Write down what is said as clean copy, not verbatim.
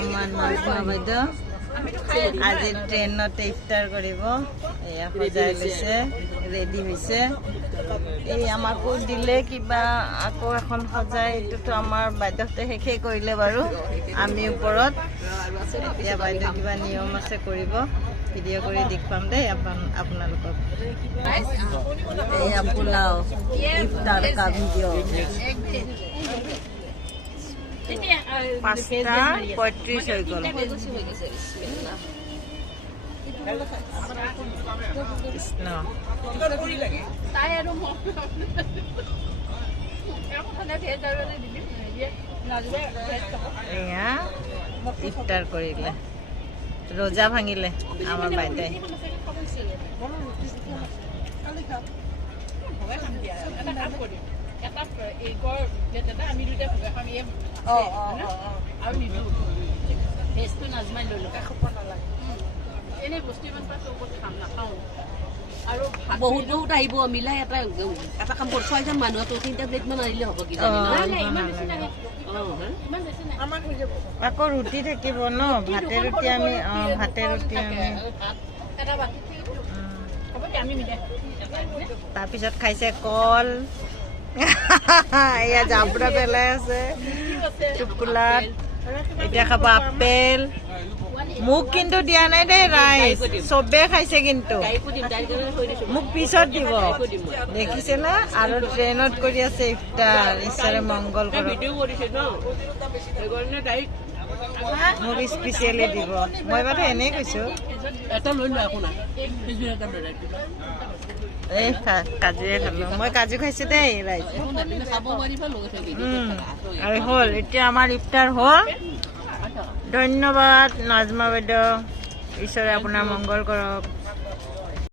আমাৰ নাজমা বাইদেউ আজি ট্ৰেইনতে ইফতাৰ কৰিব এয়া সজাই লৈছে ৰেডি হৈছে এই আমাকো দিলে কিবা আকৌ এখন সজাই এইটোতো আমাৰ বাইদেউহঁতে শেষেই কৰিলে বাৰু আমি ওপৰত এতিয়া বাইদেউ কিবা নিয়ম আছে কৰিব ভিডিঅ' কৰি দেখুৱাম দেই আপোনালোকক এয়া পোলাও ইফতাৰ কা ভিডিঅ' 5:35 হৈ গ'ল কৃষ্ণ এয়া ইফতাৰ কৰিলে ৰোজা ভাঙিলে আমাৰ বাইদেউ বহুত বহুত আহিব মিলাই এটা কাম কৰ 6জন মানুহ তো 3টা প্লেট মান আনিলে হ'ব কি আকৌ ৰুটি থাকিব ন ভাতে ৰুটি আমি ভাতে ৰুটি আমি তাৰপিছত খাইছে কল এয়া জাবৰা পেলাই আছে চুকুলাত এতিয়া খাব আপেল মোক কিন্তু দিয়া নাই দেই ৰাইচ চবে খাইছে কিন্তু মোক পিছত দিব দেখিছে না আৰু ট্ৰেইনত কৰি আছে ইফতাৰ ঈশ্বৰে মংগল কৰক মোক স্পেচিয়েলি দিব মই বাৰু এনেই কৈছো এই কাজুৱে খালো মই কাজু খাইছো দেই ৰাইচ আৰু হ'ল এতিয়া আমাৰ ইফতাৰ হ'ল ধন্যবাদ নাজমা বাইদেউ ঈশ্বৰে আপোনাৰ মংগল কৰক